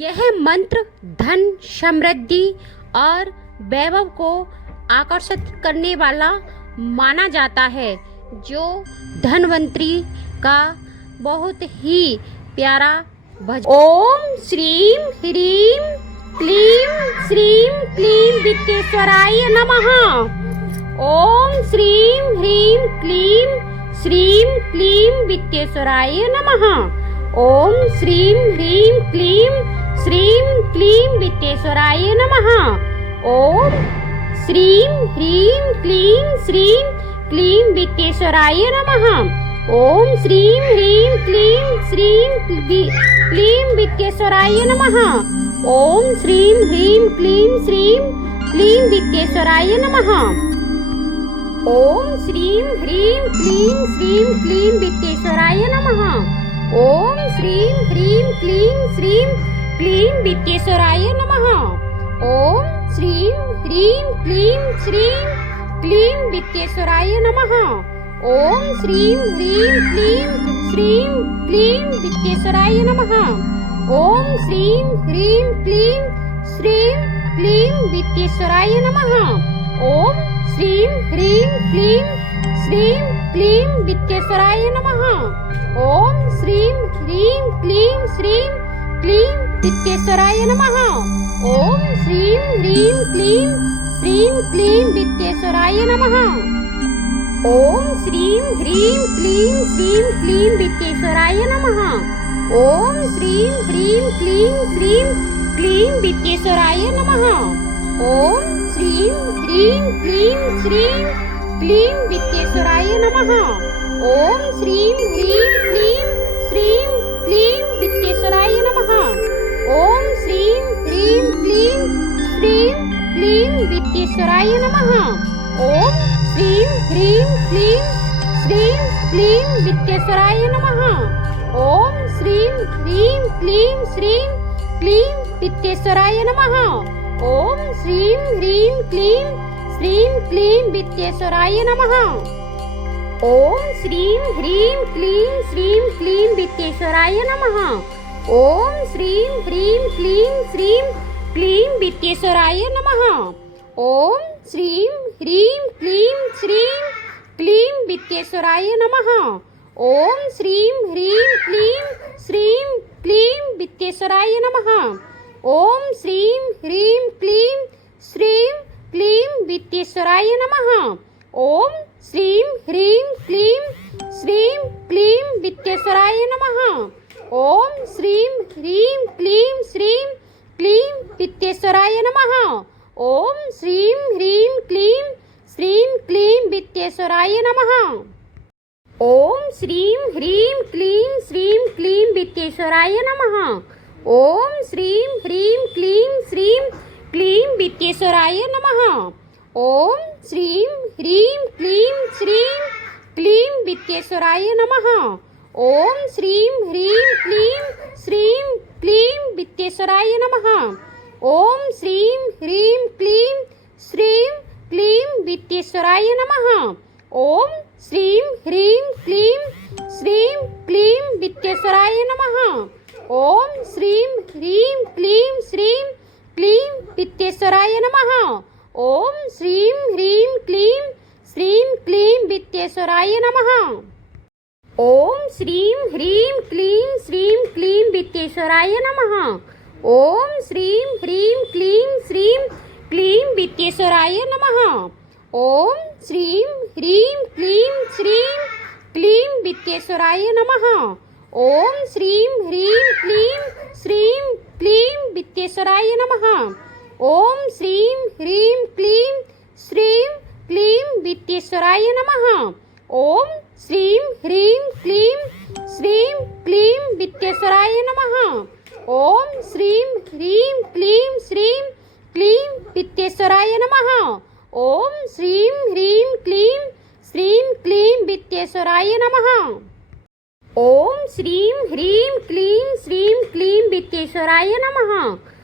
यह मंत्र धन, समृद्धि और वैभव को आकर्षित करने वाला माना जाता है, जो धन्वंतरी का बहुत ही प्यारा भजन। ओम श्रीम ह्रीम क्लीम श्रीम क्लीम वित्तेश्वराय नमः। ओम श्रीम ह्रीम क्लीम श्रीम क्लीम वित्तेश्वराय नमः। ओम श्रीम ह्रीम क्लीम श्रीम क्लीम वित्तेश्वराय नमः। ओम श्रीम ह्रीम क्लीम श्रीम क्लीम वित्तेश्वराय नमः। ओम श्रीम ह्रीम क्लीम श्रीम क्लीम वित्तेश्वराय नमः। ओम श्रीम ह्रीम क्लीम श्रीम क्लीम वित्तेश्वराय नमः। ओम श्रीम ह्रीम क्लीम श्रीम क्लीम वित्तेश्वराय नमः। ओम श्रीम ह्रीम क्लीम श्रीम क्लीम वित्तेश्वराय नमः। ओम श्रीम ह्रीम क्लीम श्रीम क्लीम वित्तेश्वराय नमः। ओम श्रीम ह्रीम क्लीम श्रीम क्लीम वित्तेश्वराय नमः। ओम श्रीम ह्रीम क्लीम श्रीम क्लीम वित्तेश्वराय नमः। ओम श्रीम ह्रीम क्लीम श्रीम क्लीम वित्तेश्वराय नमः। ओम श्रीम ह्रीम क्लीम श्रीम क्लीम वित्तेश्वराय नमः। ओम श्रीम ह्रीम क्लीम श्रीम क्लीम वित्तेश्वराय नमः। ओम श्रीम ह्रीम क्लीम श्रीम क्लीम वित्तेश्वराय नमः। ओम श्रीम ह्रीम क्लीम श्रीम क्लीम वित्तेश्वराय नमः। ओम श्रीम ह्रीम क्लीम श्रीम क्लीम वित्तेश्वराय नमः। ओम श्रीम ह्रीम क्लीम श्रीम क्लीम वित्तेश्वराय नमः। ओम श्रीम ह्रीम क्लीम श्रीम क्लीम वित्तेश्वराय नमः। ओम श्रीम ह्रीम क्लीम श्रीम क्लीम वित्तेश्वराय नमः। ओम श्रीम ह्रीम क्लीम श्रीम क्लीम वित्तेश्वराय नमः। ओम श्रीम ह्रीम क्लीम श्रीम क्लीम वित्तेश्वराय नमः। ओम श्रीम ह्रीम क्लीम श्रीम क्लीम वित्तेश्वराय नमः। ओम श्रीम ह्रीम क्लीम श्रीम क्लीम वित्तेश्वराय नमः। ओम श्रीम ह्रीम क्लीम श्रीम क्लीम वित्तेश्वराय नमः। ओम श्रीम ह्रीम क्लीम श्रीम क्लीम वित्तेश्वराय नमः। ओम श्रीम ह्रीम क्लीम श्रीम क्लीम वित्तेश्वराय नमः। ओम श्रीम ह्रीम क्लीम श्रीम क्लीम वित्तेश्वराय नमः। ओम श्रीम ह्रीम क्लीम श्रीम क्लीम वित्तेश्वराय नमः। ओम श्रीम ह्रीम क्लीम श्रीम क्लीम वित्तेश्वराय नमः। ओम श्रीम ह्रीम क्लीम श्रीम क्लीम वित्तेश्वराय नमः। ओम श्रीम ह्रीम क्लीम श्रीम क्लीम वित्तेश्वराय नमः। ओम श्रीम ह्रीम क्लीम श्रीम क्लीम वित्तेश्वराय नमः। ओम श्रीम ह्रीम क्लीम श्रीम क्लीम वित्तेश्वराय नमः। ओम श्रीम ह्रीम क्लीम श्रीम क्लीम वित्तेश्वराय नमः। ओम श्रीम ह्रीम क्लीम श्रीम क्लीम वित्तेश्वराय नमः। ओम श्रीम ह्रीम क्लीम श्रीम क्लीम वित्तेश्वराय नमः। ओम श्रीम ह्रीम क्लीम श्रीम क्लीम वित्तेश्वराय नमः। ओम श्रीम ह्रीम क्लीम श्रीम क्लीम वित्तेश्वराय नमः। ओम श्रीम ह्रीम क्लीम श्रीम क्लीम वित्तेश्वराय नमः। ओम श्रीम ह्रीम क्लीम श्रीम क्लीम वित्तेश्वराय नमः। ओम श्रीम ह्रीम क्लीम श्रीम क्लीम वित्तेश्वराय नमः। ओम श्रीम ह्रीम क्लीम श्रीम क्लीम वित्तेश्वराय नमः। ओम श्रीम ह्रीम क्लीम श्रीम क्लीम वित्तेश्वराय नमः। ओम श्रीम ह्रीम क्लीम श्रीम क्लीम वित्तेश्वराय नमः। ओम श्रीम ह्रीम क्लीम श्रीम क्लीम वित्तेश्वराय नमः। ओम श्रीम ह्रीम क्लीम श्रीम क्लीम वित्तेश्वराय नमः।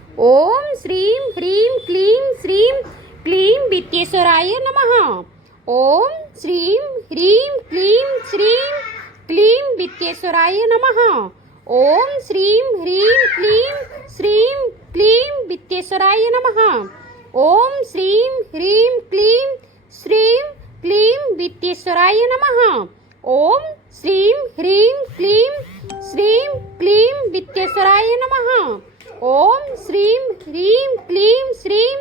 ओम श्रीम ह्रीम क्लीम श्रीम क्लीम वित्तेश्वराय नमः। ओम श्रीम ह्रीम क्लीम श्रीम क्लीम वित्तेश्वराय नमः। ओम श्रीम ह्रीम क्लीम श्रीम वित्तेश्वराय नमः। ओम श्रीं ह्रीं क्लीं श्रीं क्लीं वित्तेश्वराय नमः। ओम श्रीं ह्रीं क्लीं श्रीं क्लीं वित्तेश्वराय नमः। ओम श्रीं ह्रीं क्लीं श्रीं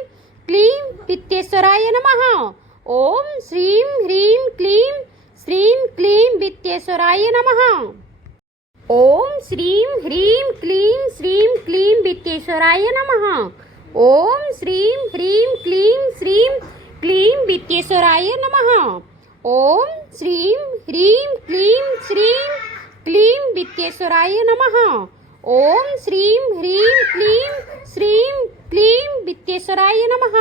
क्लीं वित्तेश्वराय नमः। ओम श्रीं ह्रीं क्लीं श्रीं क्लीं वित्तेश्वराय नमः। ओम श्रीं ह्रीं क्लीं श्रीं क्लीं वित्तेश्वराय नमः। ओम श्रीं ह्रीं क्लीं श्रीं क्लीं वित्तेश्वराय नमः। ओम श्रीं ह्रीं क्लीं श्रीं क्लीं वित्तेश्वराय नमः। ओम श्रीं ह्रीं क्लीं श्रीं क्लीं वित्तेश्वराय नमः।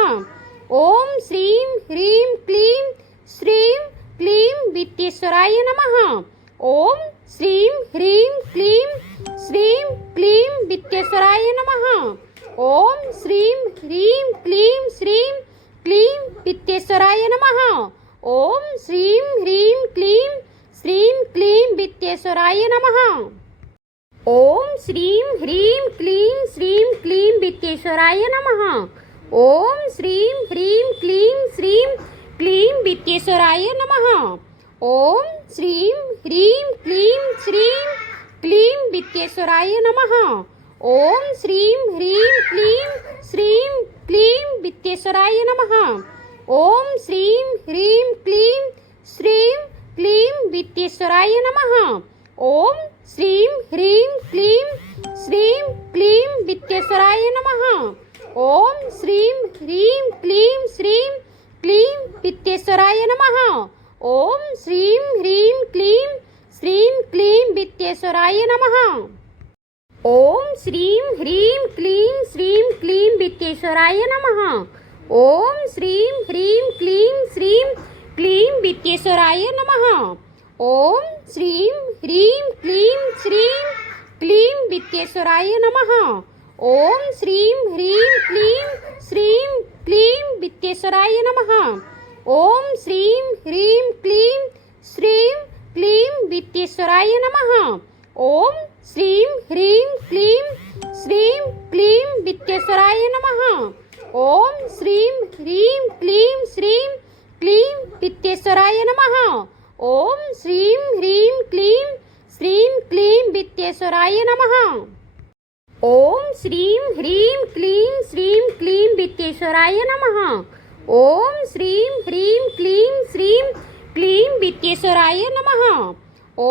ओम श्रीं ह्रीं क्लीं श्रीं क्लीं वित्तेश्वराय नमः। ओम श्रीं ह्रीं क्लीं श्रीं क्लीं वित्तेश्वराय नमः। ओम श्रीं ह्रीं क्लीं श्रीं क्लीं वित्तेश्वराय नमः। ओम श्रीं ह्रीं क्लीं श्रीं क्लीं वित्तेश्वराय नमः। ओम श्रीं ह्रीं क्लीं श्रीं क्लीं वित्तेश्वराय नमः। ओम श्रीं ह्रीं क्लीं श्रीं क्लीं वित्तेश्वराय नमः। ओम श्रीं ह्रीं क्लीं श्रीं क्लीं वित्तेश्वराय नमः। ओम श्रीं ह्रीं क्लीं श्रीं क्लीं वित्तेश्वराय नमः। ओम श्रीं ह्रीं क्लीं श्रीं क्लीं वित्तेश्वराय नमः। ओम श्रीं ह्रीं क्लीं श्रीं क्लीं वित्तेश्वराय नमः। ओम श्रीं ह्रीं क्लीं श्रीं क्लीं वित्तेश्वराय नमः। ओम श्रीं ह्रीं क्लीं श्रीं क्लीं वित्तेश्वराय नमः। ओम श्रीं ह्रीं क्लीं श्रीं क्लीं वित्तेश्वराय नमः। ओम श्रीं ह्रीं क्लीं श्रीं क्लीं वित्तेश्वराय नमः। ओम श्रीं ह्रीं क्लीं श्रीं क्लीं वित्तेश्वराय नमः। ओम श्रीं ह्रीं क्लीं श्रीं क्लीं वित्तेश्वराय नमः। ओम श्रीं ह्रीं क्लीं श्रीं क्लीं वित्तेश्वराय नमः। ओम श्रीं ह्रीं क्लीं श्रीं क्लीं वित्तेश्वराय नमः। ओम श्रीं ह्रीं क्लीं श्रीं क्लीं वित्तेश्वराय नमः। ओम श्रीं ह्रीं क्लीं श्रीं क्लीं वित्तेश्वराय नमः। ओम श्रीं ह्रीं क्लीं श्रीं क्लीं वित्तेश्वराय नमः। ओम श्रीं ह्रीं क्लीं श्रीं क्लीं वित्तेश्वराय नमः।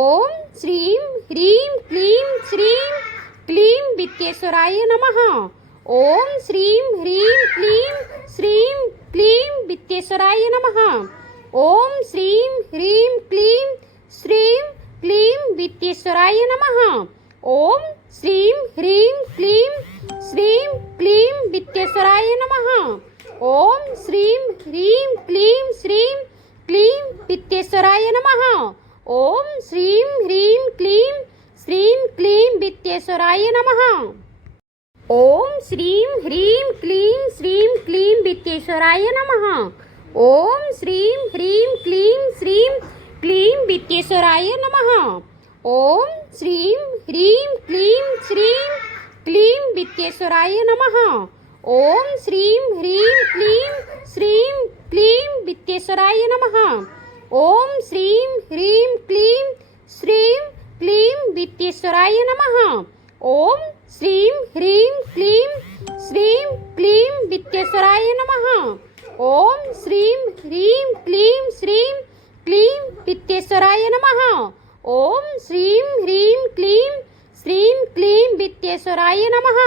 ओम श्रीं ह्रीं क्लीं श्रीं क्लीं वित्तेश्वराय नमः। ओम श्रीं ह्रीं क्लीं श्रीं क्लीं वित्तेश्वराय नमः। ओम श्रीं ह्रीं क्लीं श्रीं क्लीं वित्तेश्वराय नमः। ओम श्रीं ह्रीं क्लीं श्रीं क्लीं वित्तेश्वराय नमः। ओम श्रीं ह्रीं क्लीं श्रीं क्लीं वित्तेश्वराय नमः। ओम श्रीं ह्रीं क्लीं श्रीं क्लीं वित्तेश्वराय नमः। ओम श्रीं ह्रीं क्लीं श्रीं क्लीं वित्तेश्वराय नमः। ओम श्रीं ह्रीं क्लीं श्रीं क्लीं वित्तेश्वराय नमः। ओम श्रीं ह्रीं क्लीं श्रीं क्लीं वित्तेश्वराय नमः। ओम श्रीं ह्रीं क्लीं श्रीं क्लीं वित्तेश्वराय नमः। ओम श्रीं ह्रीं क्लीं श्रीं क्लीं वित्तेश्वराय नमः। ओम श्रीं ह्रीं क्लीं श्रीं क्लीं वित्तेश्वराय नमः। ओम श्रीं ह्रीं क्लीं श्रीं क्लीं वित्तेश्वराय नमः। ओम श्रीं ह्रीं क्लीं श्रीं क्लीं वित्तेश्वराय नमः।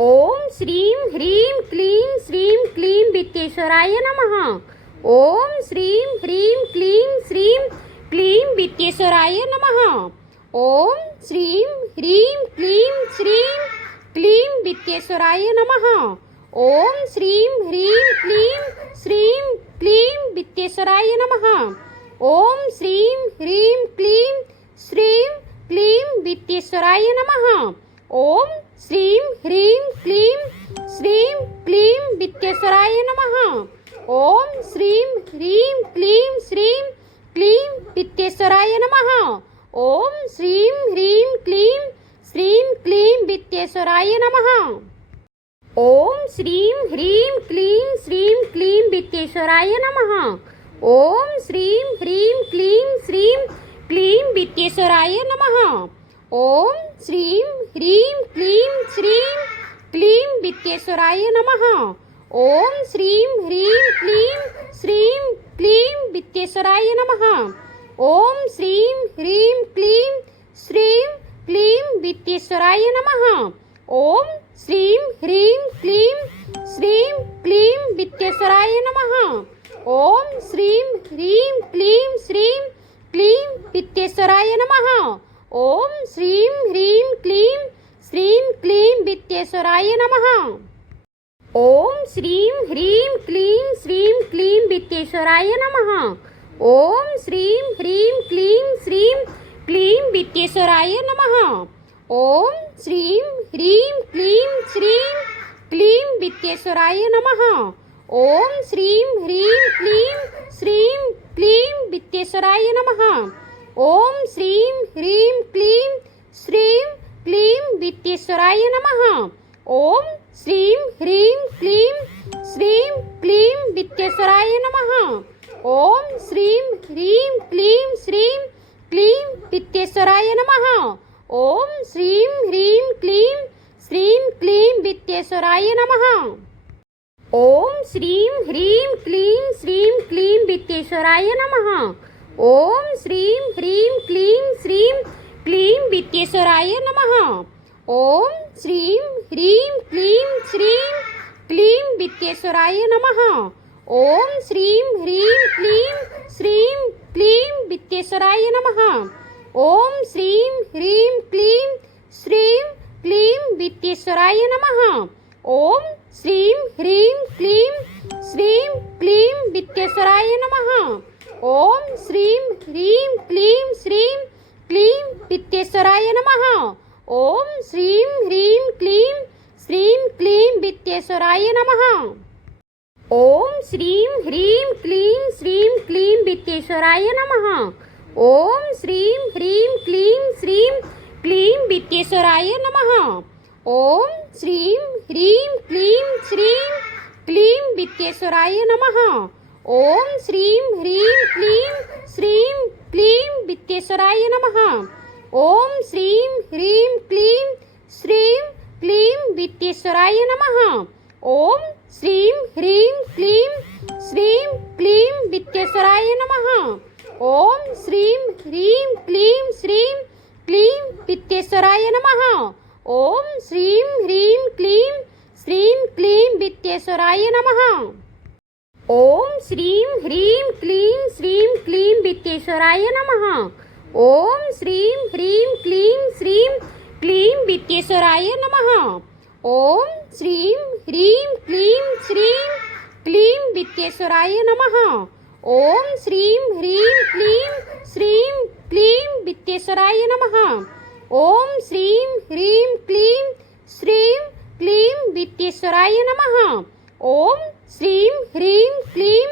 ओम श्रीं ह्रीं क्लीं श्रीं क्लीं वित्तेश्वराय नमः। ओम श्रीं ह्रीं क्लीं श्रीं क्लीं वित्तेश्वराय नमः। ओम श्रीं ह्रीं क्लीं श्रीं क्लीं वित्तेश्वराय नमः। ओम श्रीं ह्रीं क्लीं श्रीं क्लीं वित्तेश्वराय नमः। ओम श्रीं ह्रीं क्लीं श्रीं क्लीं वित्तेश्वराय नमः। ओम श्रीं ह्रीं क्लीं श्रीं क्लीं वित्तेश्वराय नमः। ओम श्रीं ह्रीं क्लीं श्रीं क्लीं वित्तेश्वराय नमः। ओम श्रीं ह्रीं क्लीं श्रीं क्लीं वित्तेश्वराय नमः। ओम श्रीं ह्रीं क्लीं श्रीं क्लीं वित्तेश्वराय नमः। ओम श्रीं ह्रीं क्लीं श्रीं क्लीं वित्तेश्वराय नमः। ओम श्रीं ह्रीं क्लीं श्रीं क्लीं वित्तेश्वराय नमः। ओम श्रीं ह्रीं क्लीं श्रीं क्लीं वित्तेश्वराय नमः। ओम श्रीं ह्रीं क्लीं श्रीं क्लीं वित्तेश्वराय नमः। ओम श्रीं ह्रीं क्लीं श्रीं क्लीं वित्तेश्वराय नमः। ओम श्रीं ह्रीं क्लीं श्रीं क्लीं वित्तेश्वराय नमः। ओम श्रीं ह्रीं क्लीं श्रीं क्लीं वित्तेश्वराय नमः। ओम श्रीं ह्रीं क्लीं श्रीं क्लीं वित्तेश्वराय नमः। ओम श्रीं ह्रीं क्लीं श्रीं क्लीं वित्तेश्वराय नमः। ओम श्रीं ह्रीं क्लीं श्रीं क्लीं वित्तेश्वराय नमः। ओम श्रीं ह्रीं क्लीं श्रीं क्लीं वित्तेश्वराय नमः। ओम श्रीं ह्रीं क्लीं श्रीं क्लीं वित्तेश्वराय नमः। ओम श्रीं ह्रीं क्लीं श्रीं क्लीं वित्तेश्वराय नमः। ओम श्रीं ह्रीं क्लीं श्रीं क्लीं वित्तेश्वराय नमः। ओम श्रीं ह्रीं क्लीं श्रीं क्लीं वित्तेश्वराय नमः। ओम श्रीं ह्रीं क्लीं श्रीं क्लीं वित्तेश्वराय नमः। ओम श्रीं ह्रीं क्लीं श्रीं क्लीं वित्तेश्वराय नमः। ओम श्रीं ह्रीं क्लीं श्रीं क्लीं वित्तेश्वराय नमः। ओम श्रीं ह्रीं क्लीं श्रीं क्लीं वित्तेश्वराय नमः। ओम श्रीं ह्रीं क्लीं श्रीं क्लीं वित्तेश्वराय नमः। ओम श्रीं ह्रीं क्लीं श्रीं क्लीं वित्तेश्वराय नमः। ओम श्रीं ह्रीं क्लीं श्रीं क्लीं वित्तेश्वराय नमः। ओम श्रीं ह्रीं क्लीं श्रीं क्लीं वित्तेश्वराय नमः। ओम श्रीं ह्रीं क्लीं श्रीं क्लीं वित्तेश्वराय नमः। ओम श्रीं ह्रीं क्लीं श्रीं क्लीं वित्तेश्वराय नमः। ओम श्रीं ह्रीं क्लीं श्रीं क्लीं वित्तेश्वराय नमः। ओम श्रीं ह्रीं क्लीं श्रीं क्लीं वित्तेश्वराय नमः। ओम श्रीं ह्रीं क्लीं श्रीं क्लीं वित्तेश्वराय नमः। ओम श्रीं ह्रीं क्लीं श्रीं क्लीं वित्तेश्वराय नमः। ओम श्रीं ह्रीं क्लीं श्रीं क्लीं वित्तेश्वराय नमः। ओम श्रीं ह्रीं क्लीं श्रीं क्लीं वित्तेश्वराय नमः। ओम श्रीं ह्रीं क्लीं श्रीं क्लीं वित्तेश्वराय नमः। ओम श्रीं ह्रीं क्लीं श्रीं क्लीं वित्तेश्वराय नमः। ओम श्रीं ह्रीं क्लीं श्रीं क्लीं वित्तेश्वराय नमः। ओम श्रीं ह्रीं क्लीं श्रीं क्लीं वित्तेश्वराय नमः। ओम श्रीं ह्रीं क्लीं श्रीं क्लीं वित्तेश्वराय नमः। ओम श्रीं ह्रीं क्लीं